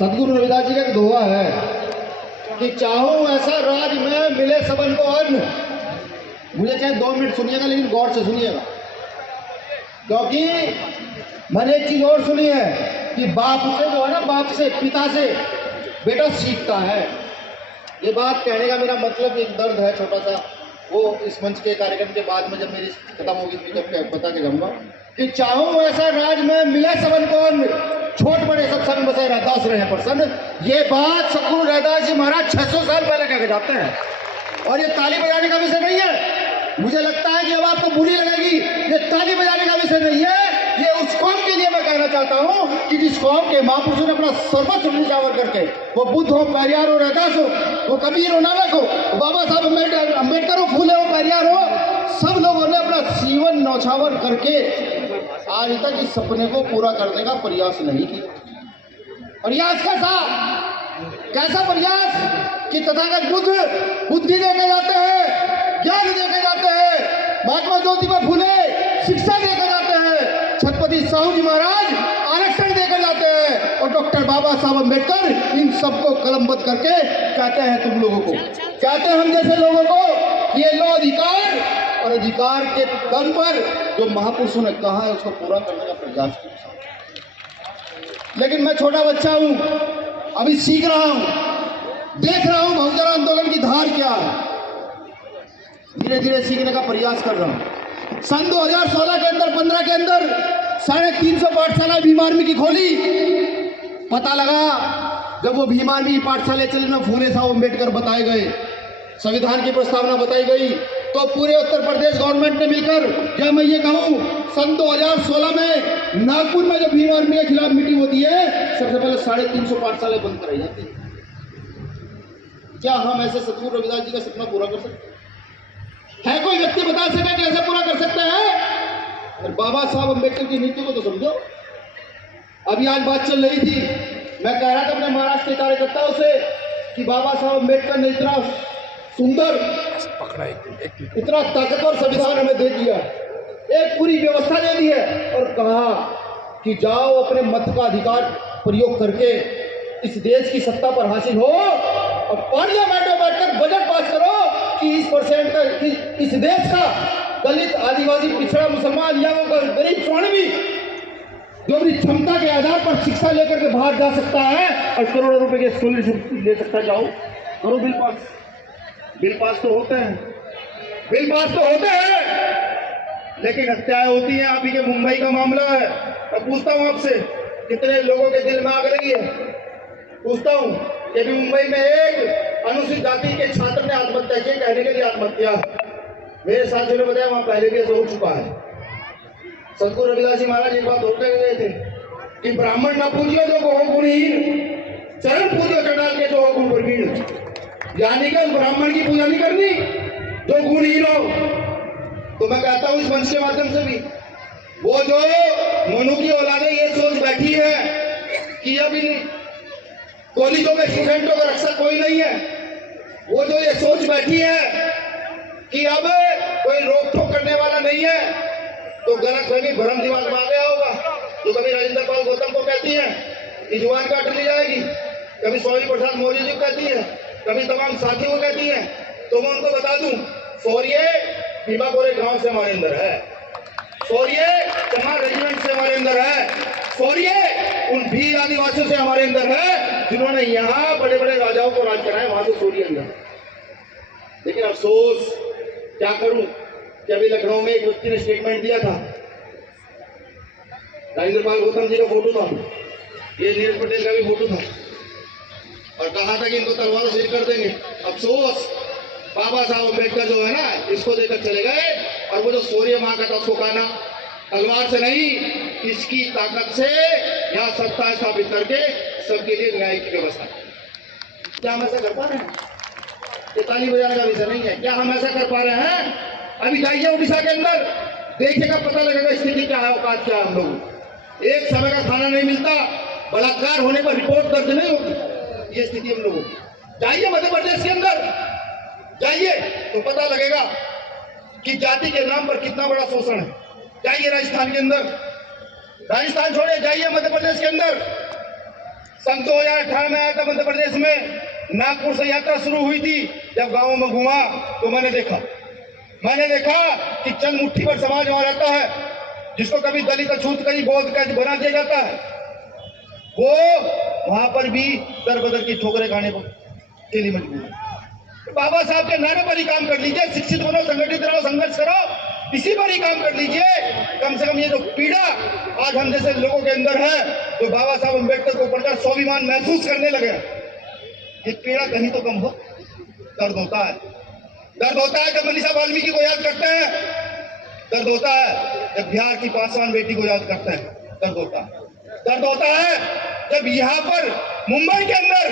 सदगुरु रविदास जी का एक दोहा है कि चाहूं ऐसा राज में मिले सबन को अन्न। मुझे चाहे 2 मिनट सुनिएगा, लेकिन गौर से सुनिएगा, क्योंकि मैंने एक चीज और सुनी है कि बाप से जो है ना, बाप से, पिता से बेटा सीखता है। ये बात कहने का मेरा मतलब एक दर्द है छोटा सा, वो इस मंच के कार्यक्रम के बाद में जब मेरी खत्म होगी तब बता के जाऊंगा कि चाहूं ऐसा राज में मिले सबन को अन्न, छोट बड़े सब संग बसे रैदास रहे प्रसन्न। ये बात सदगुरु रैदास जी महाराज 600 साल पहले कह के जाते हैं, और ये ताली बजाने का विषय नहीं है। मुझे लगता है कि अब आपको बुरी लगेगी, ये ताली बजाने का विषय नहीं है। ये उस कौम के लिए मैं कहना चाहता हूँ कि जिस कौम के महापुरुषों ने अपना सर्वस्व निछावर करके, वो बुद्ध हो, पेरियार हो, रैदास हो, वो कबीर हो, नानक हो, बाबा साहब अम्बेडकर हो, फूले हो, पेरियार हो, सब लोगों ने अपना जीवन नौछावर करके आज तक इस सपने को पूरा करने का प्रयास नहीं किया। प्रयास कैसा प्रयास कि तथागत बुद्ध बुद्धि देके जाते हैं, ज्ञान देके जाते हैं, महात्मा ज्योतिबा फूले शिक्षा देके जाते हैं, छत्रपति साहू जी महाराज आरक्षण देकर जाते हैं, और डॉक्टर बाबा साहब अम्बेडकर इन सबको कलमबद्ध करके कहते हैं तुम लोगों को, कहते हैं हम जैसे लोगों को कि ये लो अधिकार, और अधिकार के दम पर जो महापुरुषों ने कहा है उसको पूरा करने का प्रयास किया। लेकिन मैं छोटा बच्चा हूं, अभी सीख रहा हूं, देख रहा हूं बहुजन आंदोलन की धार क्या है, धीरे धीरे सीखने का प्रयास कर रहा हूं। सन 2016 के अंदर 15 के अंदर 350 पाठशाला भीम आर्मी की खोली। पता लगा जब वो भीम आर्मी पाठशाला चले में फूले साहब अम्बेडकर बताए गए, संविधान की प्रस्तावना बताई गई, तो पूरे उत्तर प्रदेश गवर्नमेंट ने मिलकर, या मैं ये कहूँ सन 2016 में नागपुर में जब भीम आर्मी के खिलाफ मीटिंग होती है, सबसे पहले 350 पाठशाला बंद कराई जाती है। क्या हम ऐसे सदगुरु रविदास जी का सपना पूरा कर सकते हैं? कोई व्यक्ति बता सके कि ऐसे पूरा कर सकते हैं? और बाबा साहब अम्बेडकर की नीति को तो समझो। अभी आज बात चल रही थी, मैं कह रहा था अपने महाराष्ट्र के कार्यकर्ताओं से कि बाबा साहब अम्बेडकर ने इतना सुंदर, इतना ताकतवर संविधान हमें दे दिया, एक पूरी व्यवस्था दे दी है, और कहा कि जाओ अपने मत का अधिकार प्रयोग करके इस देश की सत्ता पर हासिल हो, और पार्लियामेंट में बैठकर बजट पास करो कि 20% का इस देश का दलित, आदिवासी, पिछड़ा, मुसलमान या वो गरीब श्रेणी जो अपनी क्षमता के आधार पर शिक्षा लेकर के बाहर जा सकता है और करोड़ों रुपए के स्कॉलरशिप ले सकता। जाओ करो बिल पास। बिल पास तो होते हैं, बिल पास तो होते हैं, लेकिन हत्याएं होती हैं। आप ही के मुंबई का मामला है। मैं पूछता हूं आपसे, कितने लोगों के दिल में आग लगी है? पूछता हूं कि भी मुंबई में एक अनुसूचित जाति के छात्र ने आत्महत्या की, कहने के लिए आत्महत्या। मेरे साथियों ने बताया वहां पहले भी ऐसा हो चुका है। सदगुरु रविदास जी महाराज एक बात और कह गए थे कि ब्राह्मण न पूजियो जो हो गुणहीन, चरण पूजियो चढ़ाल के जो हो गुण प्रवीण। यानी कि ब्राह्मण की पूजा नहीं करनी जो गुणहीन हो। तो मैं कहता हूं इस मंच के माध्यम से भी, वो जो मनु की औलादे ये सोच बैठी है कि अभी कॉलेजों में स्टूडेंटों का रक्षा कोई नहीं है, वो जो ये सोच बैठी है कि अब कोई रोक टोक करने वाला नहीं है, तो गलत फहमी भ्रम दिमाग में आ गया होगा। तो कभी राजेंद्र पाल गौतम को कहती है कि जुबान काट ली जाएगी, कभी स्वामी प्रसाद मौर्य जी को कहती है, कभी तमाम साथियों को कहती है। तो मैं उनको बता दूं, शौर्य भीमापुरे गांव से हमारे अंदर है, शौर्य चमार रेजिमेंट से हमारे अंदर है, शौर्य उन भील आदिवासियों से हमारे अंदर है जिन्होंने यहाँ बड़े बड़े राजाओं को राज कराया, वहां से शौर्य अंदर। लेकिन अफसोस क्या करूं कि अभी लखनऊ में एक व्यक्ति ने स्टेटमेंट दिया था, राजेंद्र पाल गौतम जी का फोटो था, ये नीरज पटेल का भी फोटो था, और कहा था कि इनको तलवारों से कर देंगे। अफसोस बाबा साहब अम्बेडकर जो है ना, इसको देकर चले गए, और वो जो शौर्य मां का था उसको कहना तलवार से नहीं, इसकी ताकत से यहाँ सत्ता स्थापित करके सबके लिए न्याय की व्यवस्था। क्या हम ऐसा कर पा रहे हैं? ये ताली बजाने का विषय नहीं है। क्या हम ऐसा कर पा रहे हैं? अभी जाइए उड़ीसा के अंदर, देखिएगा, पता लगेगा स्थिति क्या है, औकात क्या है। हम लोग एक समय का खाना नहीं मिलता, बलात्कार होने पर रिपोर्ट दर्ज नहीं होती, ये स्थिति हम लोगों की। जाइए मध्य प्रदेश के अंदर, जाइए तो पता लगेगा कि जाति के नाम पर कितना बड़ा शोषण है। जाइए राजस्थान के अंदर, राजस्थान छोड़िए, जाइए मध्य प्रदेश के अंदर, सन 2018 में आया था मध्य प्रदेश में, नागपुर से यात्रा शुरू हुई थी। जब गांवों में घूमा तो मैंने देखा कि चंद मुट्ठी पर समाज वहां रहता है, जिसको कभी दलित अछूत कहीं बोध कर बना दिया जाता है, वो वहां पर भी दर बदर की ठोकरें खाने के लिए मजबूर है। तो बाबा साहब के नारे पर ही काम कर लीजिए, शिक्षित बनो, संगठित रहो, संघर्ष करो, इसी पर ही काम कर लीजिए। कम से कम ये जो पीड़ा आज हम जैसे लोगों के अंदर है, जो बाबा साहब अम्बेडकर को पढ़कर स्वाभिमान महसूस करने लगे, ये पीड़ा कहीं तो कम हो। दर्द होता है जब मनीषा वाल्मीकि को याद करते हैं, दर्द होता है जब बिहार की पासवान बेटी को याद करते हैं, दर्द होता है जब यहाँ पर मुंबई के अंदर,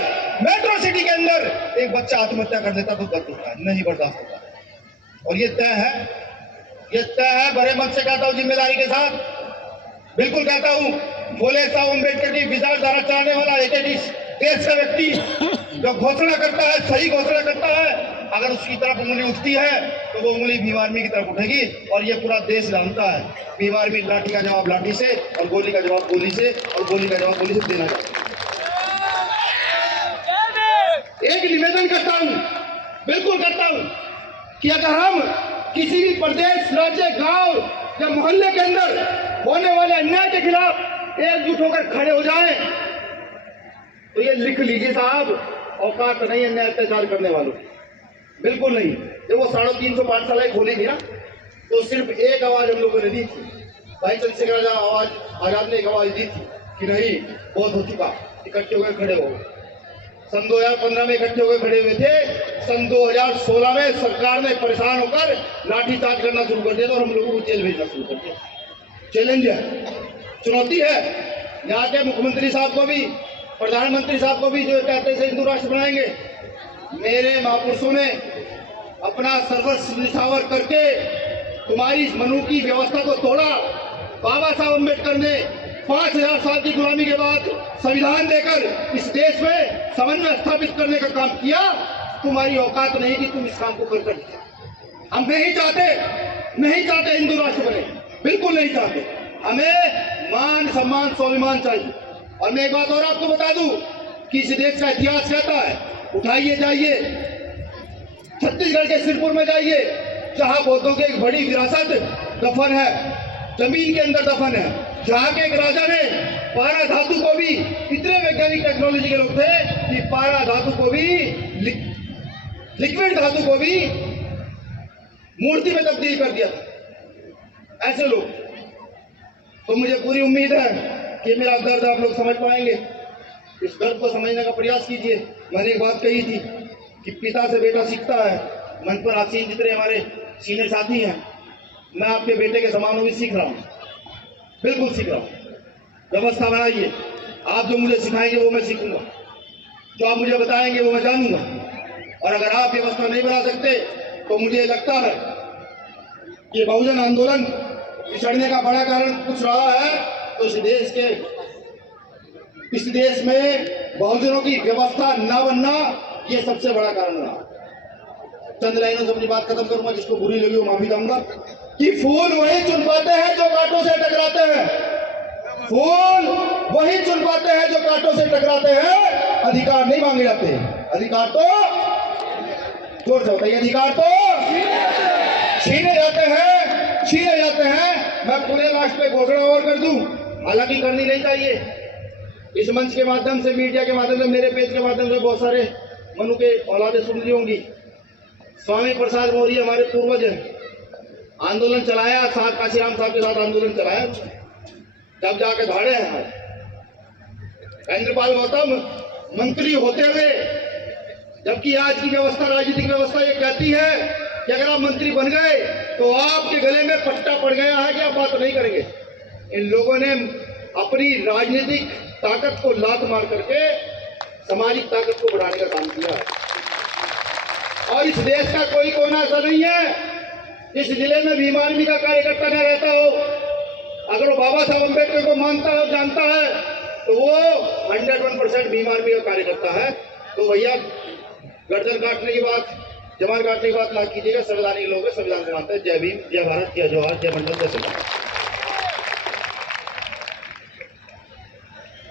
मेट्रो सिटी के अंदर एक बच्चा आत्महत्या कर देता तो दर्द होता है, नहीं बर्दाश्त होता। और ये तय है, बड़े मन से कहता हूँ, जिम्मेदारी के साथ बिल्कुल कहता हूँ, फुले साहब अम्बेडकर की विचारधारा चाहने वाला एक देश का व्यक्ति जो घोषणा करता है, सही घोषणा करता है, अगर उसकी तरफ उंगली उठती है तो वो उंगली भीम आर्मी की तरफ उठेगी। और ये पूरा देश जानता है, भीम आर्मी लाठी का जवाब लाठी से, और गोली का जवाब गोली से, और गोली का जवाब गोली से देना चाहता है। एक निवेदन करता हूँ, बिल्कुल करता हूँ, कि अगर हम किसी भी प्रदेश, राज्य, गांव या मोहल्ले के अंदर होने वाले अन्याय के खिलाफ एकजुट होकर खड़े हो जाएं, तो ये लिख लीजिए साहब, औकात नहीं है अन्याय अत्याचार करने वालों, बिल्कुल नहीं। जब वो 350 पाठशालाएं खोली थी ना, तो सिर्फ एक आवाज हम लोगों ने दी थी, भाई चंद्रशेखर आजाद ने एक आवाज दी थी कि नहीं, बहुत हो चुका, इकट्ठे होकर खड़े हो गए। सन 2015 में इकट्ठे होकर खड़े हुए थे। सन 2016 में सरकार ने परेशान होकर लाठीचार्ज करना शुरू कर दिया और हम लोगों को जेल भेजना शुरू कर दिया। चैलेंज है, चुनौती है। यहाँ के मुख्यमंत्री साहब को भी, प्रधानमंत्री साहब को भी, जो कहते हैं हिंदू राष्ट्र बनाएंगे, मेरे महापुरुषों ने अपना सर्वस्व निछावर करके तुम्हारी मनु की व्यवस्था को तोड़ा। बाबा साहब अम्बेडकर ने 5000 साल की गुलामी के बाद संविधान देकर इस देश में समन्वय स्थापित करने का काम किया। तुम्हारी औकात नहीं कि तुम इस काम को कर हम नहीं चाहते हिंदू राष्ट्र बने, बिल्कुल नहीं चाहते। हमें मान सम्मान स्वाभिमान चाहिए। और मैं एक बात और आपको बता दूं कि इस देश का इतिहास कहता है, उठाइए जाइए छत्तीसगढ़ के सिरपुर में जाइए, जहां बौद्धों की एक बड़ी विरासत दफन है, जमीन के अंदर दफन है, जहां के एक राजा ने पारा धातु को भी, इतने वैज्ञानिक टेक्नोलॉजी के लोग थे कि पारा धातु को भी, लिक्विड धातु को भी मूर्ति में तब्दील कर दिया था। ऐसे लोग, तो मुझे पूरी उम्मीद है कि मेरा दर्द आप लोग समझ पाएंगे। इस दर्द को समझने का प्रयास कीजिए। मैंने एक बात कही थी कि पिता से बेटा सीखता है। मंच पर आसीन जितने हमारे सीनियर साथी हैं, मैं आपके बेटे के समान भी सीख रहा हूँ, बिल्कुल सीख रहा हूँ। व्यवस्था बनाइए, आप जो मुझे सिखाएंगे वो मैं सीखूंगा, जो आप मुझे बताएंगे वो मैं जानूंगा। और अगर आप व्यवस्था नहीं बना सकते तो मुझे लगता है कि बहुजन आंदोलन पिछड़ने का बड़ा कारण कुछ रहा है, तो इस देश में बहुजनों की व्यवस्था न बनना ये सबसे बड़ा कारण रहा। चंद लाइनों से अपनी बात खत्म करूंगा, जिसको बुरी लगी वो माफी चाहूंगा। कि फूल वही चुन पाते हैं जो कांटों से टकराते हैं, फूल वही चुन पाते हैं जो कांटों से टकराते हैं। अधिकार नहीं मांगे जाते, अधिकार तो, जोर से बताइए, अधिकार तो छीने जाते हैं। मैं पूरे राष्ट्र पे घोषणा और कर दूं, हालांकि करनी नहीं चाहिए। इस मंच के माध्यम से, मीडिया के माध्यम से, मेरे पेज के माध्यम से बहुत सारे मनु के औलादे सुन ली होंगी। स्वामी प्रसाद मौर्य हमारे पूर्वज हैं, आंदोलन चलाया, साथ काशीराम साहब के साथ आंदोलन चलाया, जब जाके धाड़े हैं। इंद्रपाल गौतम मंत्री होते हुए, जबकि आज की व्यवस्था, राजनीतिक व्यवस्था ये कहती है कि अगर आप मंत्री बन गए तो आपके गले में पट्टा पड़ गया है कि आप बात नहीं करेंगे। इन लोगों ने अपनी राजनीतिक ताकत को लात मार करके सामाजिक ताकत को बढ़ाने का काम किया है। और इस देश का कोई कोना ऐसा नहीं है इस जिले में भीम आर्मी का कार्यकर्ता न रहता हो। अगर वो बाबा साहब अम्बेडकर को मानता है, जानता है, तो वो 101% भीम आर्मी का कार्यकर्ता है। तो भैया गर्दन काटने की बात, जवान काटने की बात ना कीजिएगा। संवैधानिक लोग हैं, संविधान को मानते हैं। जय भीम, जय भारत, जय जवाहर, जय मंडल, जय सरकार।